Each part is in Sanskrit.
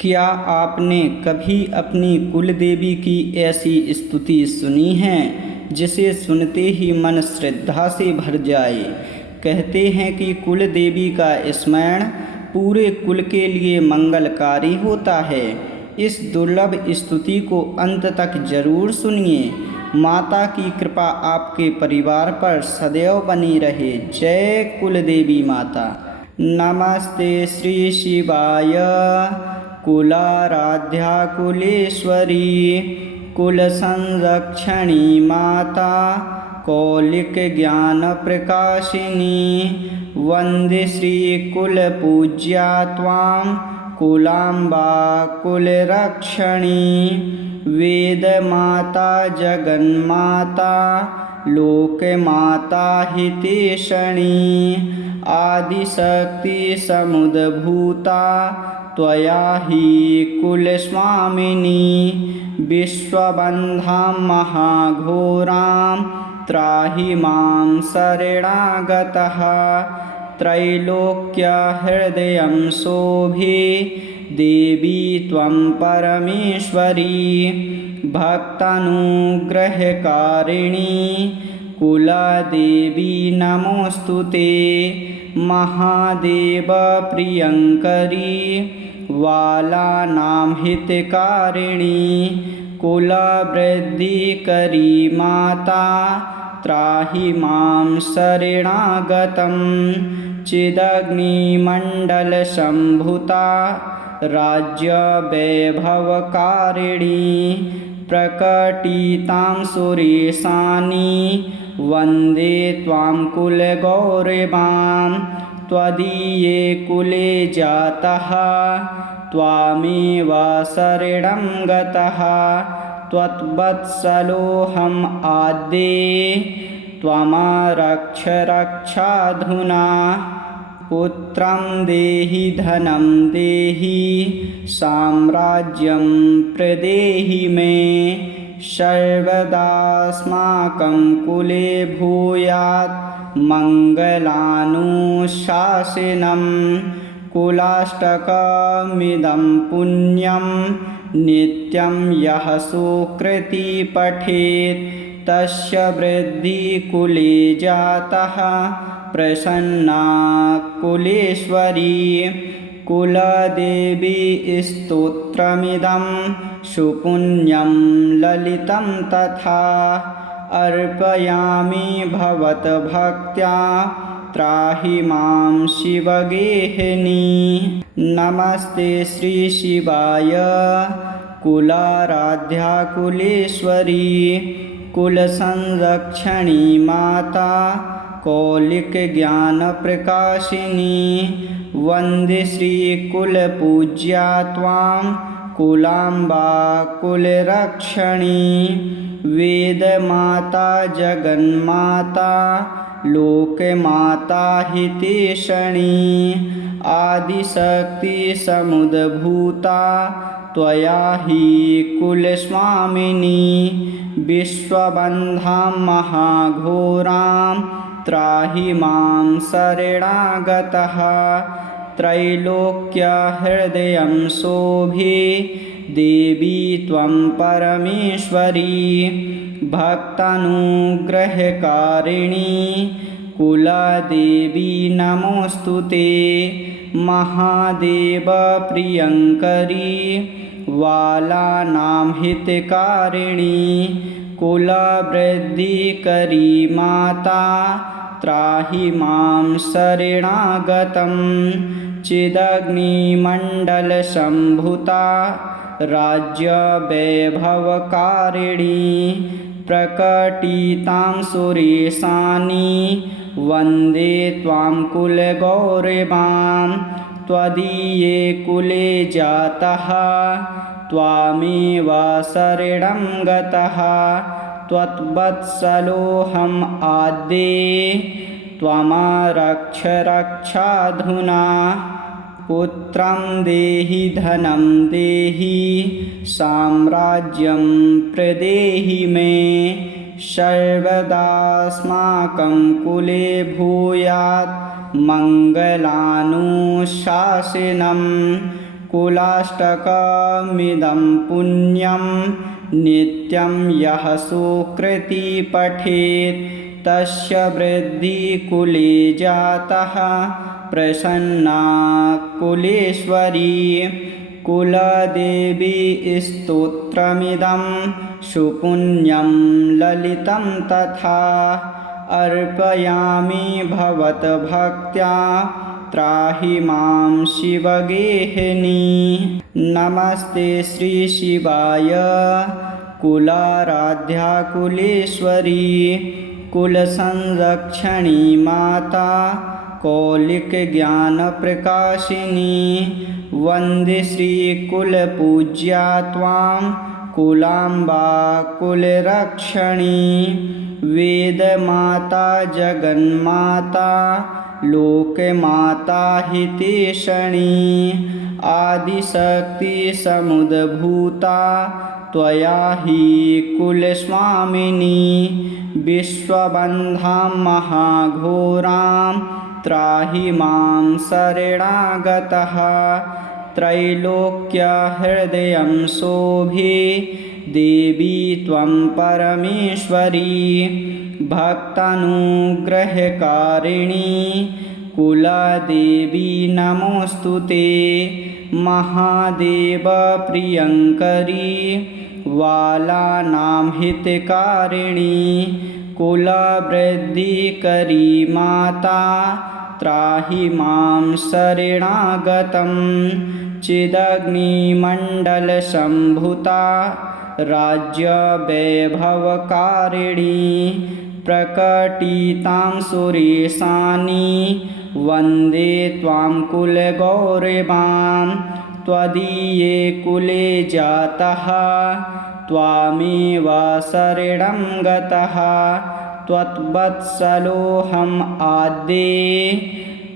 क्या आपने कभी अपनी कुलदेवी की ऐसी स्तुति सुनी है जिसे सुनते ही मन श्रद्धा से भर जाए। कहते हैं कि कुलदेवी का स्मरण पूरे कुल के लिए मंगलकारी होता है। इस दुर्लभ स्तुति को अंत तक जरूर सुनिए। माता की कृपा आपके परिवार पर सदैव बनी रहे। जय कुलदेवी माता। नमस्ते श्री शिवाय। कुलाराध्या कुलेश्वरी कुलसंरक्षणी माता कौलिक ज्ञान प्रकाशिनी वंदे श्री कुलपूज्या त्वां कुलाम्बा कुलरक्षणी वेदमाता जगन्माता लोकमाता हितेशणी आदिशक्ति समुद्भूता त्वया हि कुलस्वामिनी विश्वबन्धां महाघोरां त्राहि मां शरणागतः त्रैलोक्यहृदयं शोभे देवी त्वं परमेश्वरी भक्तानुग्रहकारिणी कुलदेवी नमोऽस्तुते महादेव प्रियंकरी वालानां हितकारिणी कुलवृद्धिकरी माता त्राहि मां शरणागतं चिदग्निमण्डलसम्भूता राज्यवैभवकारिणी प्रकटितां सुरेशानि वन्दे त्वां कुलगौरवां त्वदीये कुले जातः त्वामेव शरणं गतः त्वद्वत्सलोऽहम् आद्ये त्वमारक्ष रक्षाधुना पुत्रं देहि धनं देहि साम्राज्यं प्रदेहि मे सर्वदास्माकं कुले भूयात् मङ्गलानुशासनं कुलाष्टकमिदं पुण्यं नित्यं यः सुकृति पठेत् तस्य वृद्धिकुले जातः प्रसन्ना कुलेश्वरी कुलदेवी स्तोत्रमिदं सुपुण्यं ललितं तथा अर्पयामि भवद्भक्त्या त्राहि मां शिवगेहिनी। नमस्ते श्री शिवाय। कुलाराध्या कुलेश्वरी कुलसंरक्षणी माता कौलिक ज्ञान प्रकाशिनी वंदे श्री कुलपूज्या त्वां कुलाम्बा कुलरक्षणी वेदमाता जगन्माता लोकमाता हितेशणी आदिशक्ति समुद्भूता त्वया हि कुलस्वामिनी विश्वबन्धां महाघोरां त्राहि मां शरणागतः त्रैलोक्यहृदयं शोभे देवी त्वं परमेश्वरी भक्तानुग्रहकारिणी कुलदेवी नमोऽस्तुते महादेव प्रियंकरी वालानां हितकारिणी कुलवृद्धिकरी माता त्राहि मां शरणागतं चिदग्निमण्डलसम्भूता राज्यवैभवकारिणी प्रकटितां सुरेशानि वन्दे त्वां कुलगौरवां त्वदीये कुले जातः त्वामेव शरणं गतः त्वद्वत्सलोऽहम् आद्ये त्वमारक्ष रक्षाधुना पुत्रं देहि धनं देहि साम्राज्यं प्रदेहि मे सर्वदास्माकं कुले भूयात् मङ्गलानुशासनं कुलाष्टकमिदं पुण्यं नित्यं यः सुकृति पठेत् तस्य वृद्धिः कुले जातः प्रसन्ना कुलेश्वरी। कुलदेवी स्तोत्रमिदं सुपुण्यं ललितं तथा अर्पयामि भवद्भक्त्या त्राहि मां शिवगेहिनी। नमस्ते श्री शिवाय कुलाराध्या कुलेश्वरी कुलसंरक्षणी माता कौलिकज्ञानप्रकाशिनी। वन्दे श्रीकुलपूज्या त्वां कुलाम्बा कुलरक्षणी। वेदमाता जगन्माता लोकमाता हितेशणी। आदिशक्ति समुद्भूता त्वया हि कुलस्वामिनी। विश्वबन्धां महाघोरां त्राहि मां शरणागतः। त्रैलोक्यहृदयं शोभे देवी त्वं परमेश्वरी। भक्तानुग्रहकारिणी कुलदेवी नमोऽस्तुते। महादेवप्रियङ्करी बालानां हितकारिणी। कुलवृद्धिकरी माता त्राहि मां शरणागतं। चिदग्निमण्डलसम्भूता राज्यवैभवकारिणी। प्रकटितां सुरेशानि वन्दे त्वां कुलगौरवां। त्वदीये कुले जातः त्वामेव शरणं गतः। त्वद्वत्सलोऽहम् आद्ये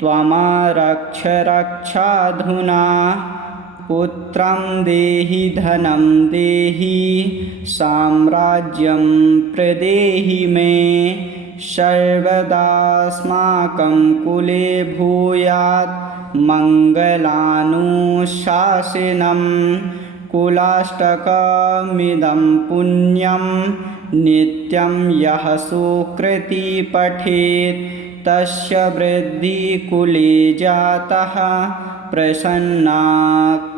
त्वमारक्ष रक्षाधुना। पुत्रं देहि धनं देहि साम्राज्यं प्रदेहि मे। सर्वदास्माकं कुले भूयात् मङ्गलानुशासनं। कुलाष्टकमिदं पुण्यं नित्यं यः सुकृति पठेत् तस्य वृद्धिः कुले जातः प्रसन्ना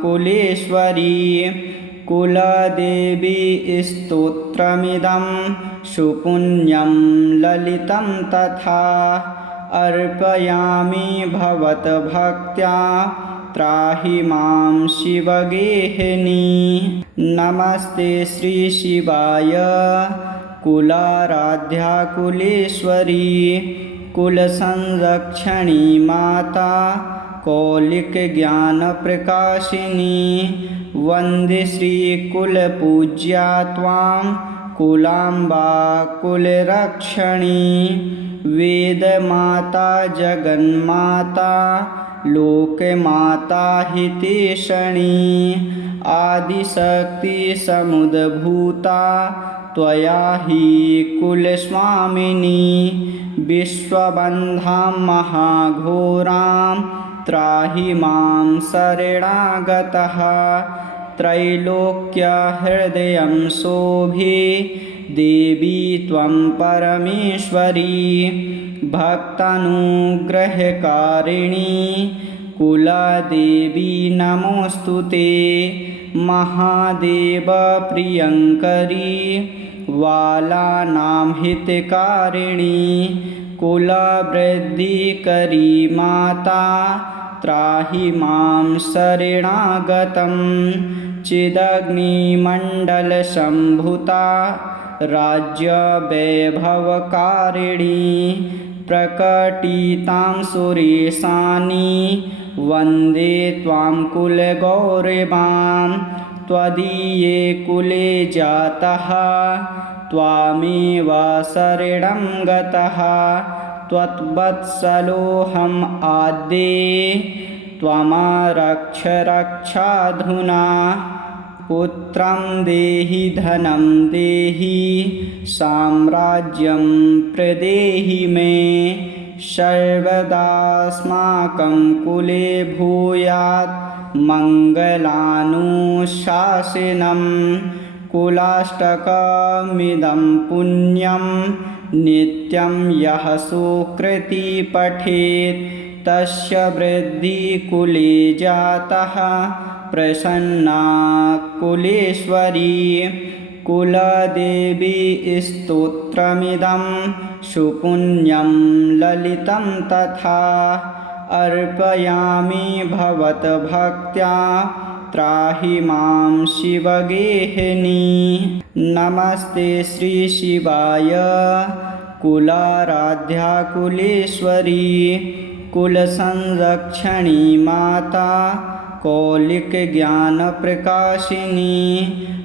कुलेश्वरी। कुलदेवी स्तोत्रमिदं सुपुण्यं ललितं तथा अर्पयामि भवद्भक्त्या त्राहि मां शिवगेहिनी। नमस्ते श्री शिवाय कुलाराध्या कुलेश्वरी कुलसंरक्षणी माता कौलिकज्ञानप्रकाशिनी। वन्दे श्रीकुलपूज्या त्वां कुलाम्बा कुलरक्षणी। वेदमाता जगन्माता लोकमाता हितेशणी। आदिशक्ति समुद्भूता त्वया हि कुलस्वामिनी। विश्वबन्धां महाघोरां त्राहि मां शरणागतः। त्रैलोक्यहृदयं शोभे देवी त्वं परमेश्वरी। भक्तानुग्रहकारिणी कुलदेवी नमोऽस्तुते। महादेवप्रियङ्करी बालानां हितकारिणी। कुलवृद्धिकरी माता त्राहि मां शरणागतं। चिदग्निमण्डलसम्भूता राज्यवैभवकारिणी। प्रकटितां सुरेशानि वन्दे त्वां कुलगौरवां। त्वदीये कुले जातः त्वामेव शरणं गतः। त्वद्वत्सलोऽहम् आद्ये त्वमारक्ष रक्षाधुना। पुत्रं देहि धनं देहि साम्राज्यं प्रदेहि मे। सर्वदास्माकं कुले भूयात् मङ्गलानुशासनं कुलाष्टकमिदं पुण्यं नित्यं यः सुकृती पठेत् तस्य वृद्धिकुले जातः प्रसन्ना कुलेश्वरी। कुलदेवी स्तोत्रमिदं सुपुण्यं ललितं तथा अर्पयामि भवद्भक्त्या त्राहि मां शिवगेहिनी। नमस्ते श्री शिवाय कुलाराध्या कुलेश्वरी कुलसंरक्षणी माता कौलिकज्ञानप्रकाशिनी।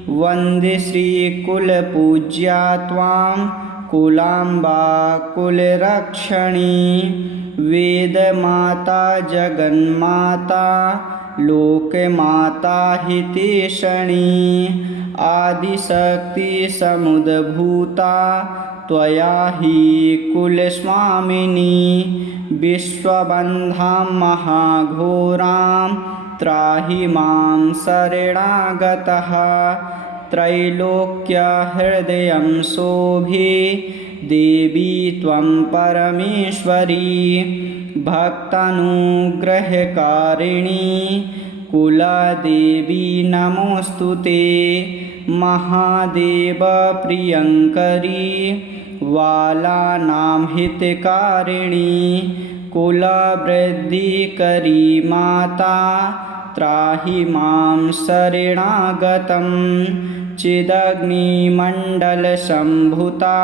वन्दे श्रीकुलपूज्या त्वां कुलाम्बा कुलरक्षणी। वेदमाता जगन्माता लोकमाता हितेशणी। आदिशक्ति समुद्भूता त्वया हि कुलस्वामिनी। विश्वबन्धां महाघोरां त्राहि मां शरणागतः। त्रैलोक्यहृदयं शोभे देवी त्वं परमेश्वरी। भक्तानुग्रहकारिणी कुलदेवी नमोऽस्तुते। महादेवप्रियङ्करी बालानां हितकारिणी। कुलवृद्धिकरी माता त्राहि मां शरणागतं। चिदग्निमण्डलसम्भूता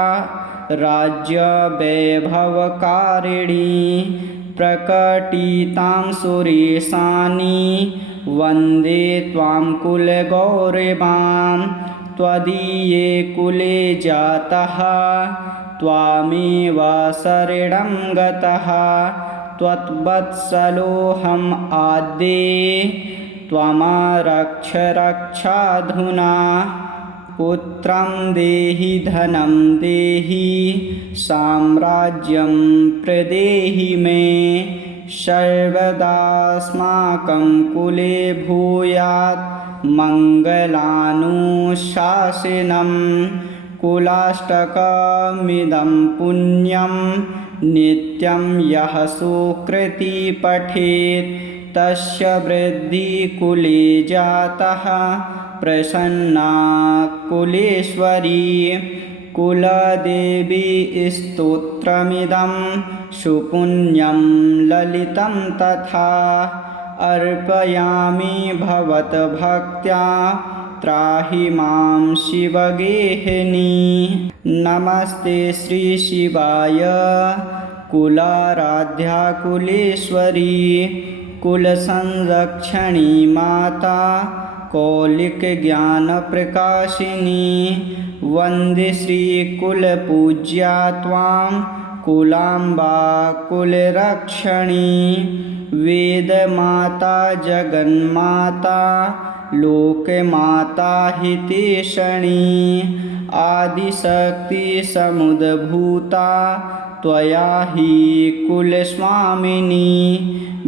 राज्यवैभवकारिणी। प्रकटितां सुरेशानि वन्दे त्वां कुलगौरवां। त्वदीये कुले जातः त्वामेव शरणं गतः। त्वद्वत्सलोऽहम् आद्ये त्वमारक्ष रक्षाधुना। पुत्रं देहि धनं देहि साम्राज्यं प्रदेहि मे। सर्वदास्माकं कुले भूयात् मङ्गलानुशासनं। कुलाष्टकमिदं पुण्यं नित्यं यः सुकृती पठेत् तस्य वृद्धिकुले जातः प्रसन्ना कुलेश्वरी। कुलदेवी स्तोत्रमिदं सुपुण्यं ललितं तथा अर्पयामि भवद्भक्त्या त्राहि मां शिवगेहिनी। नमस्ते श्री शिवाय कुलाराध्या कुलेश्वरी कुलसंरक्षणी माता कौलिकज्ञानप्रकाशिनी। वन्दे श्रीकुलपूज्या त्वां कुलाम्बा कुलरक्षणी। वेदमाता जगन्माता लोकमाता हितेशणी। आदिशक्ति समुद्भूता त्वया हि कुलस्वामिनी।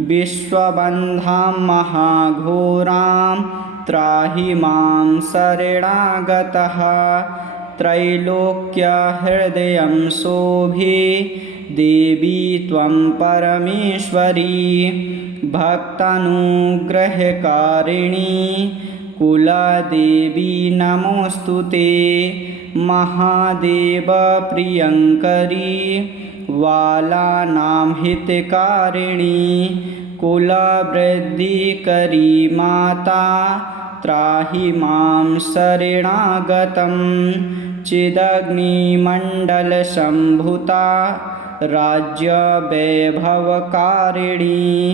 विश्वबन्धां महाघोरां त्राहि मां शरणागतः। त्रैलोक्यहृदयं शोभे देवी त्वं परमेश्वरी। भक्तानुग्रहकारिणी कुलदेवी नमोऽस्तुते। महादेवप्रियङ्करी बालानां हितकारिणी। कुलवृद्धिकरी माता त्राहि मां शरणागतं। चिदग्निमण्डलसम्भूता राज्यवैभवकारिणी।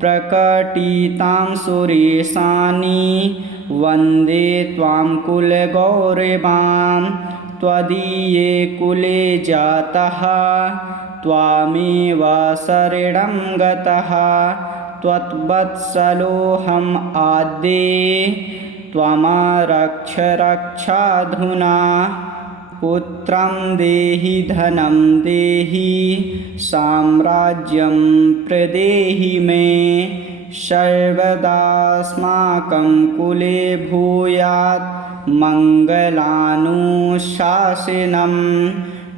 प्रकटितां सुरेशानि वन्दे त्वां कुलगौरवां। त्वदीये कुले जातः त्वामेव शरणं गतः। त्वद्वत्सलोऽहम् आद्ये त्वमारक्ष रक्षाधुना। पुत्रं देहि धनं देहि साम्राज्यं प्रदेहि मे। सर्वदास्माकं कुले भूयात् मङ्गलानुशासनं।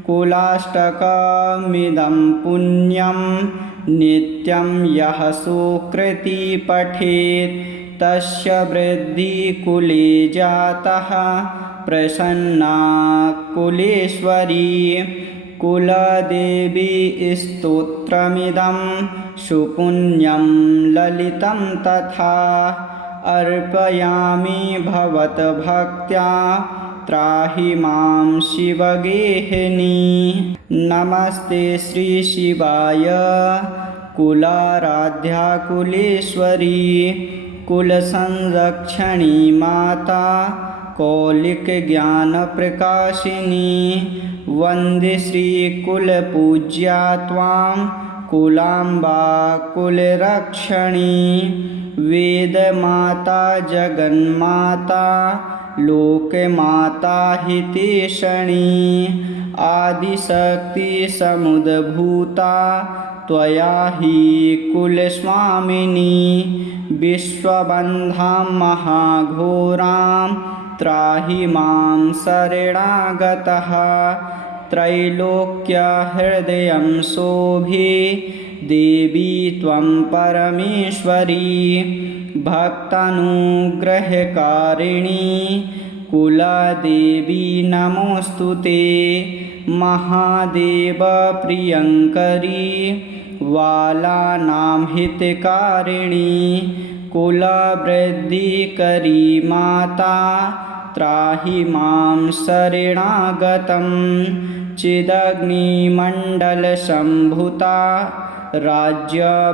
कुलाष्टकमिदं पुण्यं नित्यं यः सुकृती पठेत् तस्य वृद्धिः कुले जातः प्रसन्ना कुलेश्वरी। कुलदेवी स्तोत्रमिदं सुपुण्यं ललितं तथा अर्पयामि भवद्भक्त्या त्राहि मां शिवगेहिनी। नमस्ते श्री शिवाय कुलाराध्या कुलेश्वरी कुलसंरक्षणी माता कौलिकज्ञानप्रकाशिनी। वन्दे श्रीकुलपूज्या त्वां कुलाम्बा कुलरक्षणी। वेदमाता जगन्माता लोकमाता हितेशणी। आदिशक्ति समुद्भूता त्वया हि कुलस्वामिनी। विश्वबन्धां महाघोरां त्राहि मां शरणागतः। त्रैलोक्यहृदयं शोभे देवी त्वं परमेश्वरी। भक्तानुग्रहकारिणी कुलदेवी नमोऽस्तु ते। महादेवप्रियङ्करी बालानां हितकारिणी। कुलवृद्धिकरी माता त्राहि मां शरणागतं। चिदग्निमण्डलसम्भूता राज्यवैभवकारिणी।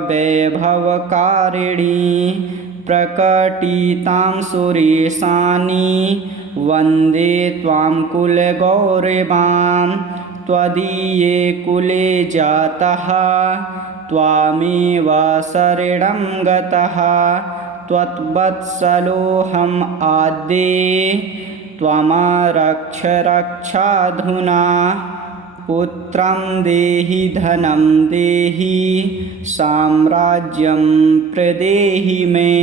प्रकटितां सुरेशानि वन्दे त्वां कुलगौरवां। त्वदीये कुले जातः त्वामेव शरणं गतः। त्वद्वत्सलोऽहम् आद्ये त्वमरक्ष रक्षाधुना। पुत्रं देहि धनं देहि साम्राज्यं प्रदेहि मे।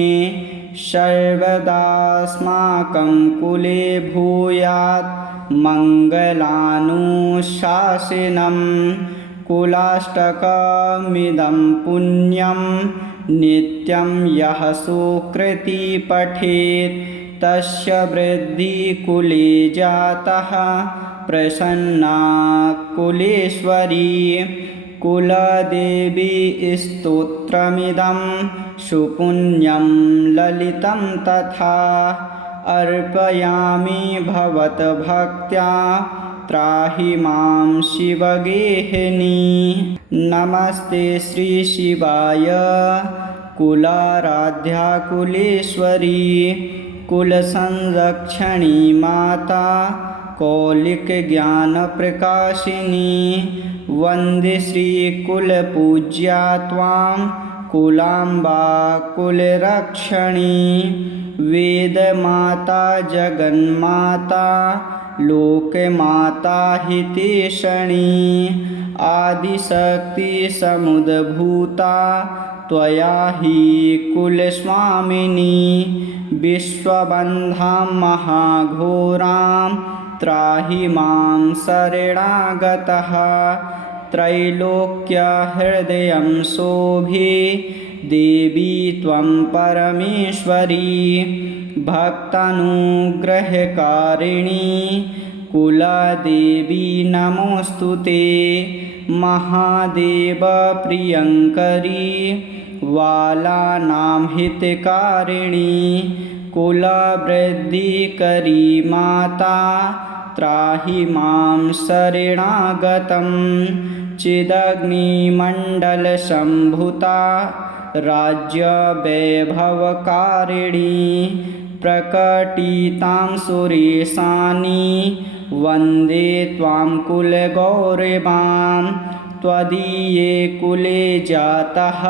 सर्वदास्माकं कुले भूयात् मङ्गलानुशासनं। कुलाष्टकमिदं पुण्यं नित्यं यः सुकृती पठेत् तस्य वृद्धिः कुले जातः प्रसन्ना कुलेश्वरी। कुलदेवी स्तोत्रमिदं सुपुण्यं ललितं तथा अर्पयामि भवद्भक्त्या त्राहि मां शिवगेहिनी। नमस्ते श्री शिवाय कुलाराध्या कुलेश्वरी कुलसंरक्षणी माता कौलिकज्ञानप्रकाशिनी। वन्दे श्रीकुलपूज्या त्वां कुलाम्बा कुलरक्षणी। वेदमाता जगन्माता लोकमाता हितेशणी। आदिशक्ति समुद्भूता त्वया हि कुलस्वामिनी। विश्वबन्धां महाघोरां त्राहि मां शरणागतः। त्रैलोक्यहृदयं शोभे देवी त्वं परमेश्वरी। भक्तानुग्रहकारिणी कुलदेवी नमोऽस्तु ते। महादेवप्रियङ्करी बालानां हितकारिणी। कुलवृद्धिकरी माता त्राहि मां शरणागतं। चिदग्निमण्डलसम्भूता राज्यवैभवकारिणी। प्रकटितां सुरेशानि वन्दे त्वां कुलगौरवां। त्वदीये कुले जातः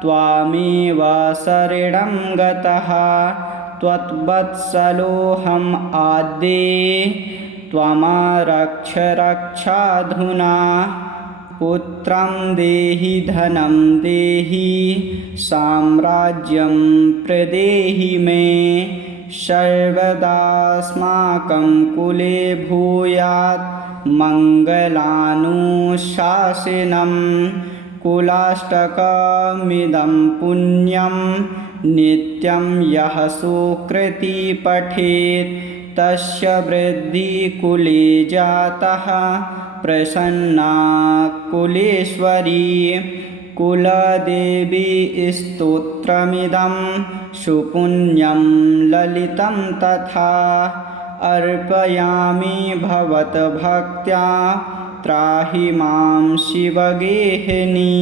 त्वामेव शरणं गतः। त्वद्वत्सलोऽहम् आद्ये त्वमरक्ष रक्षाधुना। पुत्रं देहि धनं देहि साम्राज्यं प्रदेहि मे सर्वदास्माकं कुले भूयात् मङ्गलानुशासनं कुलाष्टकमिदं पुण्यं नित्यं यः सुकृती पठेत् तस्य वृद्धिः कुले जातः प्रसन्ना कुलेश्वरी कुलदेवी स्तोत्रमिदं सुपुण्यं ललितं तथा अर्पयामि भवद्भक्त्या त्राहि मां शिवगेहिनी।